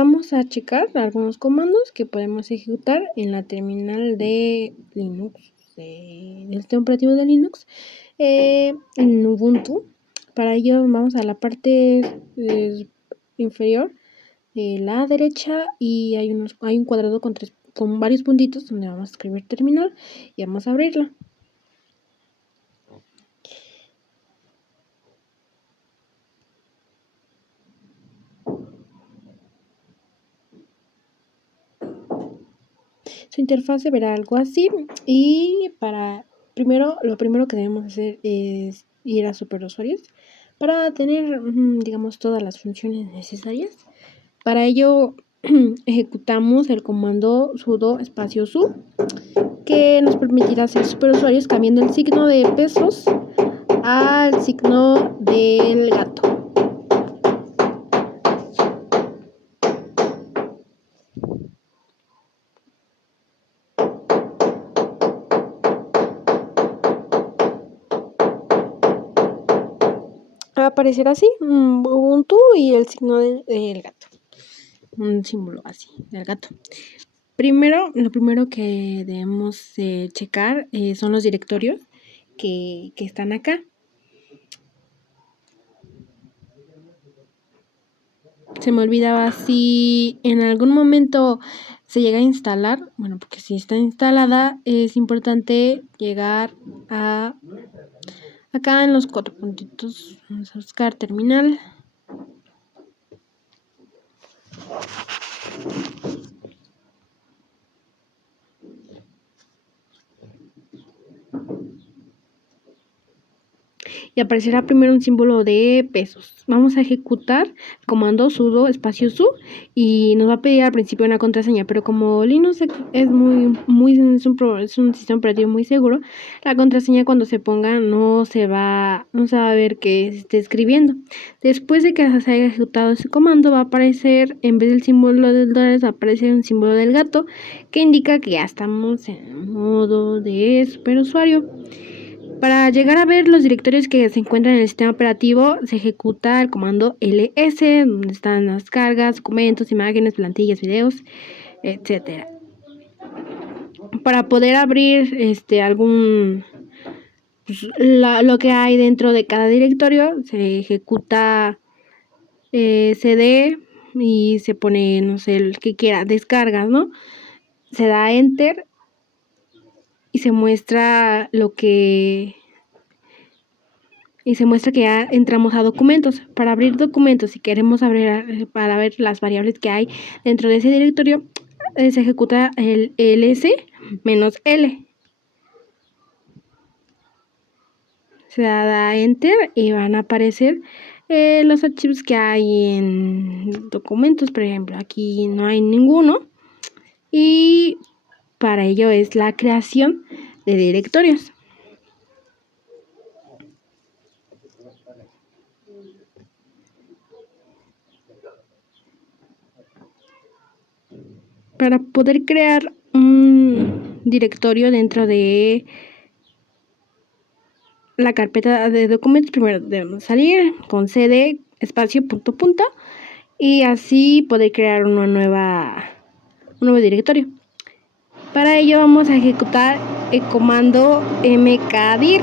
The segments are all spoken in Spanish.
vamos a checar algunos comandos que podemos ejecutar en la terminal de Linux, del sistema operativo de Linux, en Ubuntu. Para ello vamos a la parte inferior de la derecha y hay un cuadrado con varios puntitos donde vamos a escribir terminal y vamos a abrirla. Su interfaz se verá algo así y lo primero que debemos hacer es ir a superusuarios para tener, digamos, todas las funciones necesarias. Para ello ejecutamos el comando sudo espacio su, que nos permitirá ser superusuarios cambiando el signo de pesos al signo del gato. Va a aparecer así, Ubuntu y el signo del gato. Un símbolo así, del gato. Lo primero que debemos checar son los directorios que están acá. Se me olvidaba, si en algún momento se llega a instalar, bueno, porque si está instalada, es importante llegar a acá en los 4 puntitos. Vamos a buscar terminal. Y aparecerá primero un símbolo de pesos. Vamos a ejecutar el comando sudo espacio su y nos va a pedir al principio una contraseña, pero como Linux es un sistema operativo muy seguro, la contraseña cuando se ponga no se va a ver que se esté escribiendo. Después de que se haya ejecutado ese comando, va a aparecer, en vez del símbolo del dólar, va a aparecer un símbolo del gato que indica que ya estamos en modo de superusuario. Para llegar a ver los directorios que se encuentran en el sistema operativo, se ejecuta el comando ls, donde están las cargas, documentos, imágenes, plantillas, videos, etc. Para poder abrir lo que hay dentro de cada directorio, se ejecuta cd y se pone, no sé, el que quiera, descargas, ¿no? Se da enter y se muestra que ya entramos a documentos. Para abrir documentos, si queremos para ver las variables que hay dentro de ese directorio, se ejecuta el ls-l. Se da enter y van a aparecer los archivos que hay en documentos. Por ejemplo, aquí no hay ninguno. Y para ello es la creación de directorios. Para poder crear un directorio dentro de la carpeta de documentos, primero debemos salir con cd espacio punto y así poder crear un nuevo directorio. Para ello vamos a ejecutar el comando mkdir.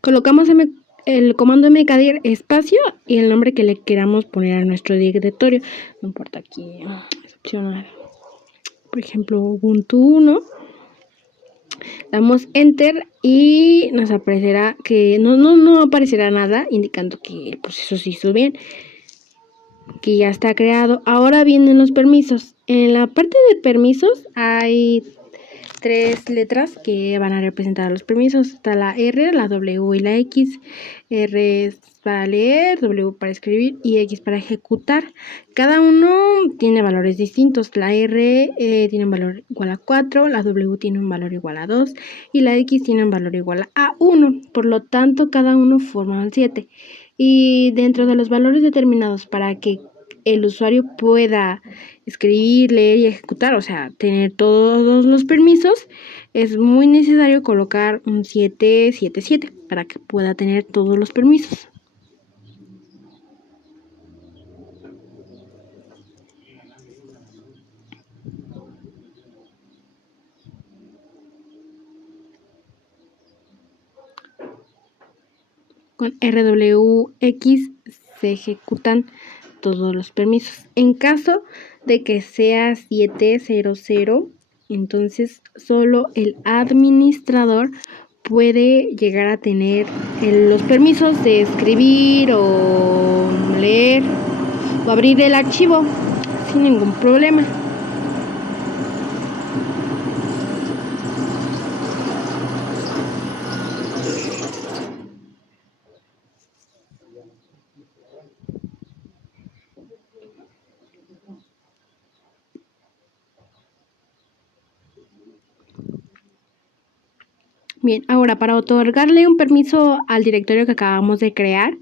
Colocamos el comando mkdir espacio y el nombre que le queramos poner a nuestro directorio. No importa, aquí es opcional. Por ejemplo, Ubuntu 1. Damos enter y nos aparecerá que no aparecerá nada indicando que el proceso se hizo bien. que ya está creado. Ahora vienen los permisos. En la parte de permisos hay 3 letras que van a representar los permisos. Está la R, la W y la X. R es para leer, W para escribir y X para ejecutar. Cada uno tiene valores distintos. La R tiene un valor igual a 4, la W tiene un valor igual a 2 y la X tiene un valor igual a 1. Por lo tanto, cada uno forma el 7. Y dentro de los valores determinados para que el usuario pueda escribir, leer y ejecutar, o sea, tener todos los permisos, es muy necesario colocar un 777 para que pueda tener todos los permisos. Con RWX se ejecutan todos los permisos. En caso de que sea 700, entonces solo el administrador puede llegar a tener los permisos de escribir o leer o abrir el archivo sin ningún problema. Bien, ahora para otorgarle un permiso al directorio que acabamos de crear,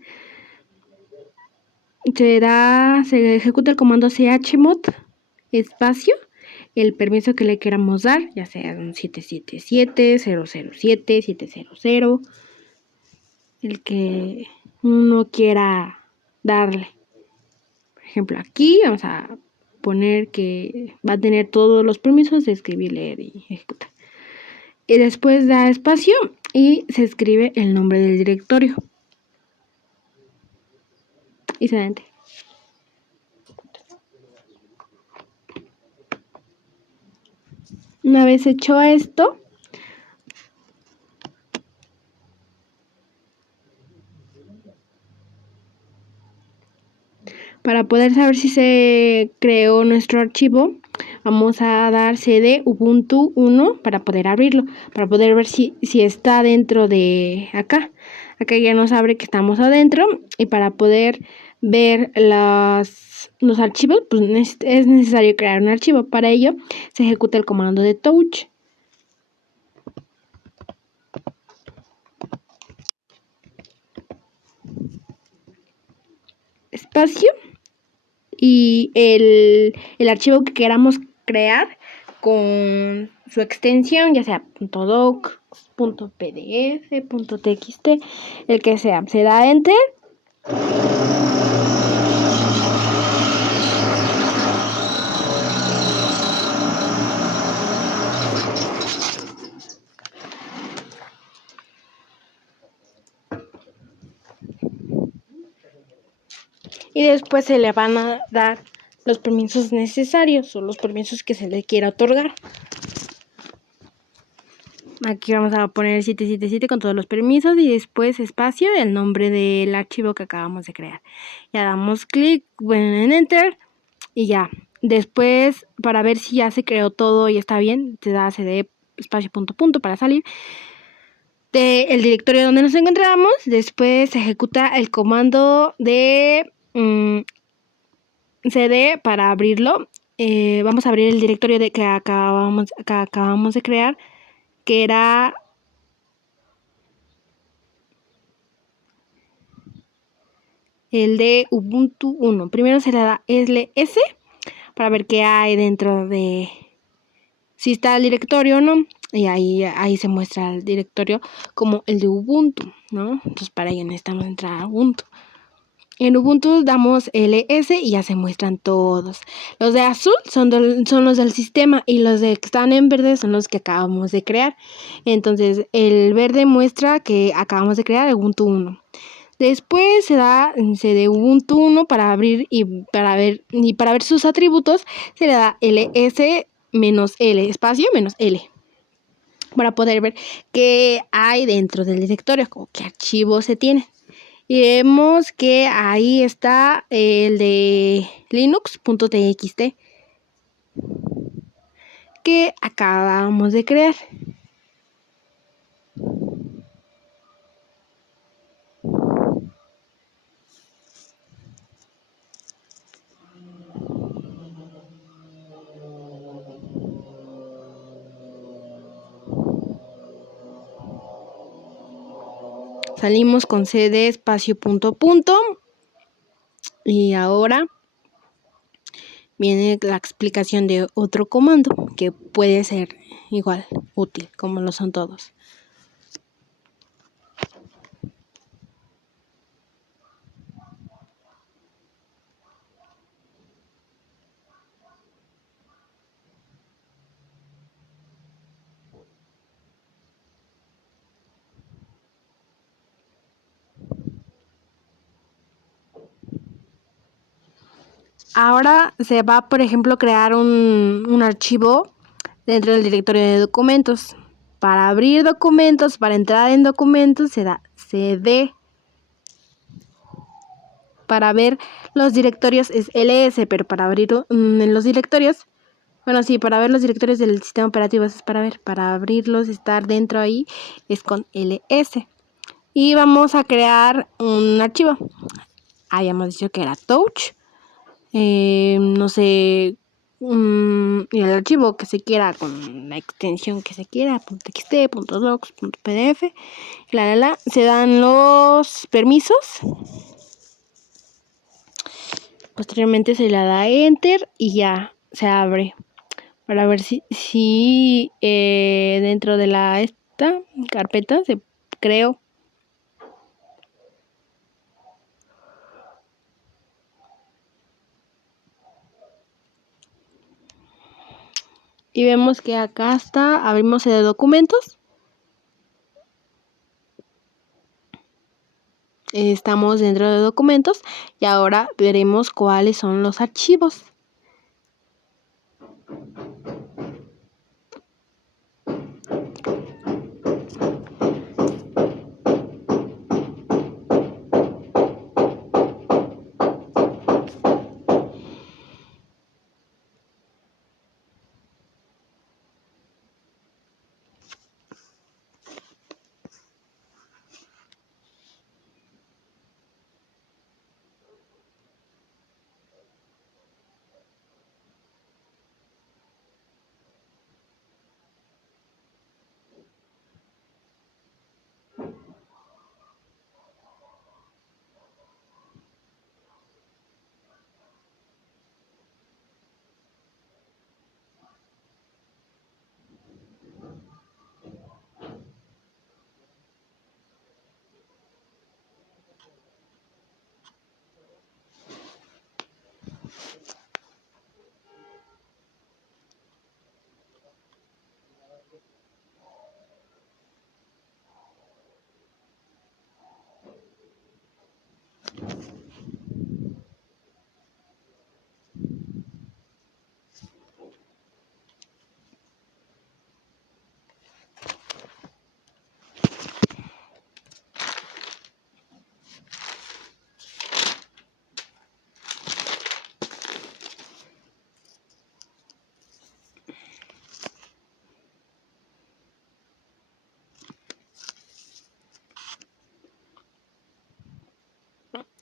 se ejecuta el comando chmod espacio el permiso que le queramos dar, ya sea un 777, 007, 700, el que uno quiera darle. Por ejemplo, aquí vamos a poner que va a tener todos los permisos de escribir, leer y ejecutar. Y después da espacio y se escribe el nombre del directorio. Y se da enter. Una vez hecho esto, para poder saber si se creó nuestro archivo, vamos a dar cd ubuntu 1 para poder abrirlo, para poder ver si está dentro de acá. Acá ya nos abre que estamos adentro, y para poder ver los archivos, pues es necesario crear un archivo. Para ello se ejecuta el comando de touch. Espacio y el archivo que queramos crear con su extensión, ya sea .doc, .pdf, .txt, el que sea. Se da enter. Y después se le van a dar los permisos necesarios o los permisos que se le quiera otorgar. Aquí vamos a poner 777 con todos los permisos y después espacio, el nombre del archivo que acabamos de crear. Ya damos clic en enter y ya. Después, para ver si ya se creó todo y está bien, te da cd espacio punto para salir del directorio donde nos encontramos. Después se ejecuta el comando de cd para abrirlo. Vamos a abrir el directorio que acabamos de crear, que era el de Ubuntu 1. Primero se le da ls para ver qué hay dentro de, si está el directorio o no. Y ahí se muestra el directorio como el de Ubuntu, ¿no? Entonces para ello necesitamos entrar a Ubuntu. En Ubuntu damos ls y ya se muestran todos. Los de azul son los del sistema y los que están en verde son los que acabamos de crear. Entonces el verde muestra que acabamos de crear Ubuntu 1. Después se da cd Ubuntu 1 para abrir y para ver sus atributos se le da ls-l espacio -l para poder ver qué hay dentro del directorio, como qué archivos se tienen. Y vemos que ahí está el de linux.txt que acabamos de crear. Salimos con cd espacio punto punto y ahora viene la explicación de otro comando que puede ser igual útil como lo son todos. Ahora se va, por ejemplo, crear un archivo dentro del directorio de documentos. Para abrir documentos, para entrar en documentos, se da cd. Para ver los directorios es ls, pero para abrir en los directorios, bueno, sí, para ver los directorios del sistema operativo es para abrirlos, estar dentro ahí, es con ls. Y vamos a crear un archivo. Habíamos dicho que era touch. No sé, y el archivo que se quiera con la extensión que se quiera, .txt, .docs, .pdf, se dan los permisos. Posteriormente se le da enter y ya se abre para ver si dentro de esta carpeta se creó. Y vemos que acá está, abrimos el de documentos. Estamos dentro de documentos y ahora veremos cuáles son los archivos.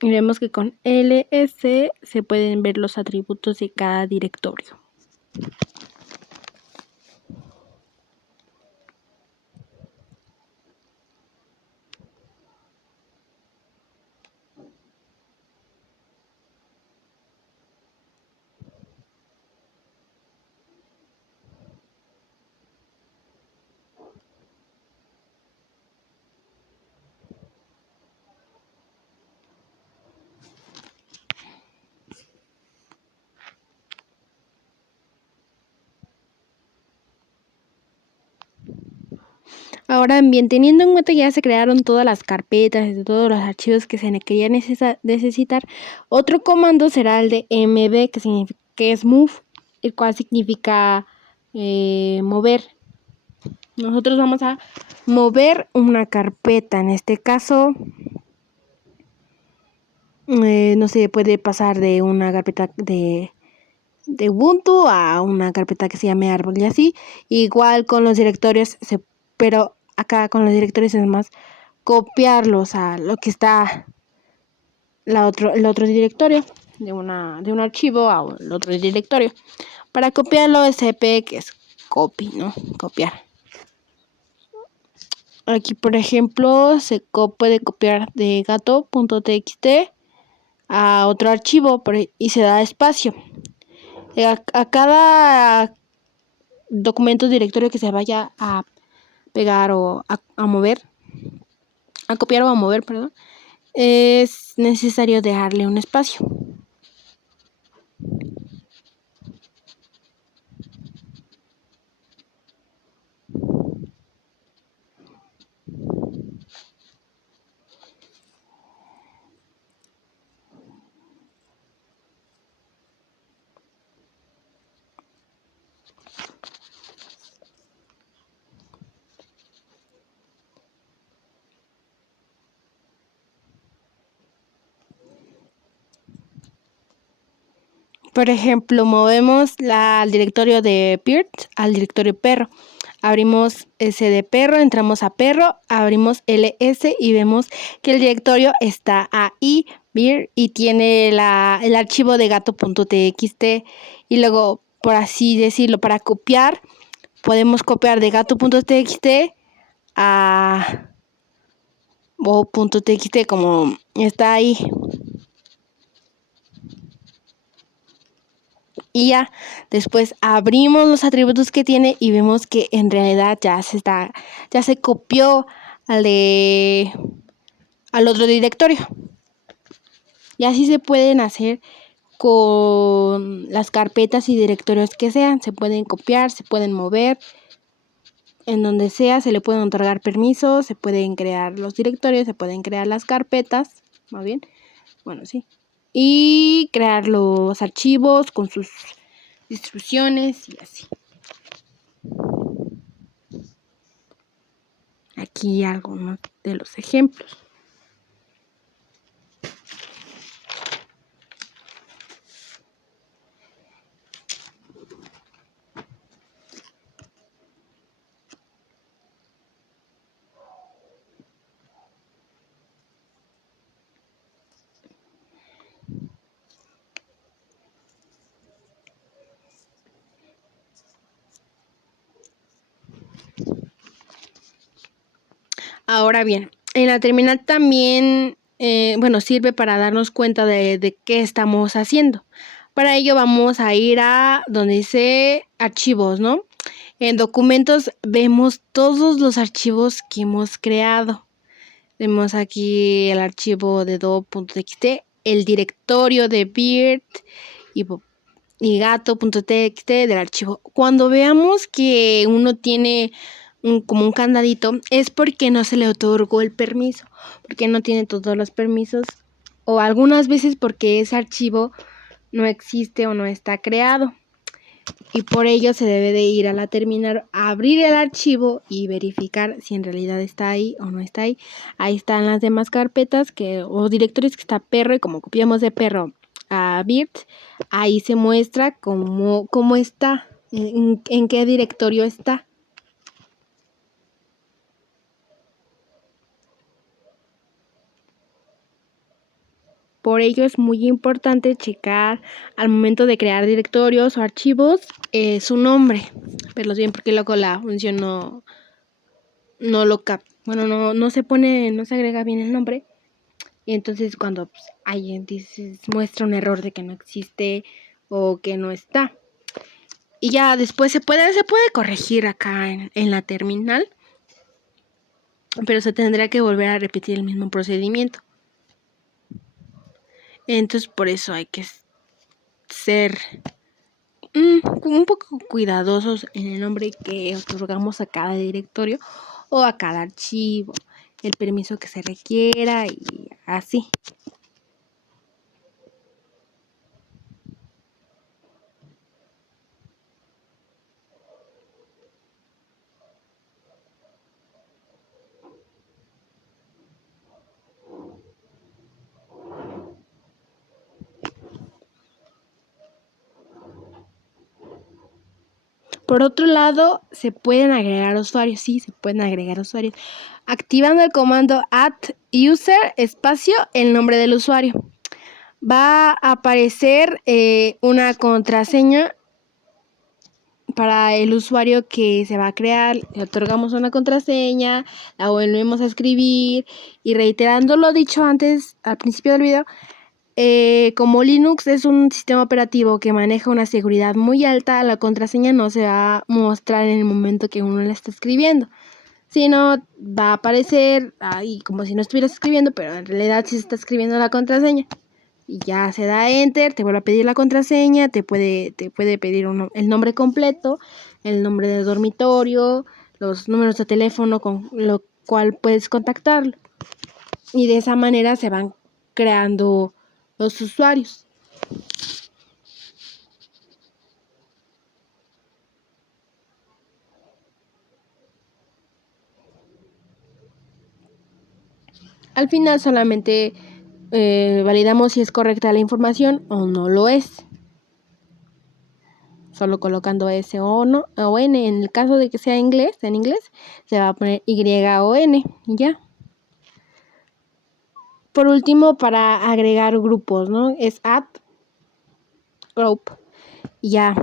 Y vemos que con ls se pueden ver los atributos de cada directorio. Ahora bien, teniendo en cuenta ya se crearon todas las carpetas, de todos los archivos que se querían necesitar, otro comando será el de mv, que es move, el cual significa mover. Nosotros vamos a mover una carpeta, en este caso no se puede pasar de una carpeta de Ubuntu a una carpeta que se llame árbol y así. Igual con los directorios, pero acá con los directorios es más copiarlos a lo que está el otro directorio de un archivo a el otro directorio. Para copiarlo es cp, que es copy, ¿no? Copiar. Aquí, por ejemplo, puede copiar de gato.txt a otro archivo y se da espacio. A cada documento directorio que se vaya a pegar o a mover, a copiar o a mover, perdón, es necesario dejarle un espacio. Por ejemplo, movemos al directorio de Bird al directorio perro. Abrimos ese de perro, entramos a perro, abrimos ls y vemos que el directorio está ahí, Bird, y tiene el archivo de gato.txt. Y luego, por así decirlo, para copiar, podemos copiar de gato.txt a o.txt como está ahí. Y ya después abrimos los atributos que tiene y vemos que en realidad ya se copió al otro directorio. Y así se pueden hacer con las carpetas y directorios que sean. Se pueden copiar, se pueden mover. En donde sea se le pueden otorgar permisos, se pueden crear los directorios, se pueden crear las carpetas, más bien, bueno, sí. Y crear los archivos con sus instrucciones y así. Aquí algunos de los ejemplos. Ahora bien, en la terminal también, sirve para darnos cuenta de qué estamos haciendo. Para ello vamos a ir a donde dice archivos, ¿no? En documentos vemos todos los archivos que hemos creado. Vemos aquí el archivo de do.txt, el directorio de Bird y gato.txt del archivo. Cuando veamos que uno tiene como un candadito, es porque no se le otorgó el permiso, porque no tiene todos los permisos, o algunas veces porque ese archivo no existe o no está creado. Y por ello se debe de ir a la terminal, abrir el archivo y verificar si en realidad está ahí o no está ahí. Ahí están las demás carpetas o directorios que está perro, y como copiamos de perro a Bird, ahí se muestra cómo está, en qué directorio está. Por ello es muy importante checar al momento de crear directorios o archivos su nombre. Verlos bien, porque luego la función no lo no se pone, no se agrega bien el nombre. Y entonces cuando alguien muestra un error de que no existe o que no está. Y ya después se puede corregir acá en la terminal, pero se tendrá que volver a repetir el mismo procedimiento. Entonces por eso hay que ser un poco cuidadosos en el nombre que otorgamos a cada directorio o a cada archivo, el permiso que se requiera y así. Por otro lado, se pueden agregar usuarios, sí, se pueden agregar usuarios, activando el comando add user espacio el nombre del usuario. Va a aparecer una contraseña para el usuario que se va a crear. Le otorgamos una contraseña, la volvemos a escribir y reiterando lo dicho antes al principio del video. Como Linux es un sistema operativo que maneja una seguridad muy alta, la contraseña no se va a mostrar en el momento que uno la está escribiendo, sino va a aparecer ahí como si no estuvieras escribiendo, pero en realidad sí se está escribiendo la contraseña. Y ya se da enter, te vuelve a pedir la contraseña, te puede pedir el nombre completo, el nombre del dormitorio, los números de teléfono con lo cual puedes contactarlo. Y de esa manera se van creando los usuarios. Al final solamente validamos si es correcta la información o no lo es. Solo colocando S o no o N. En el caso de que sea en inglés se va a poner Y o N y ya. Por último, para agregar grupos, ¿no? Es add group. Y ya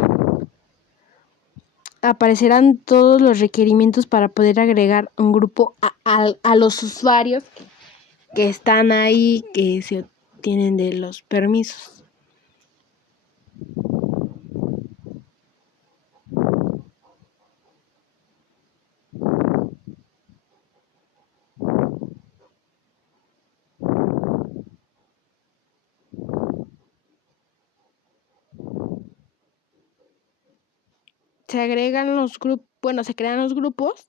aparecerán todos los requerimientos para poder agregar un grupo a los usuarios que están ahí, que se obtienen de los permisos. Se agregan los grupos, se crean los grupos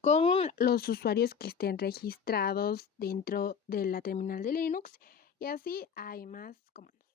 con los usuarios que estén registrados dentro de la terminal de Linux y así hay más comandos.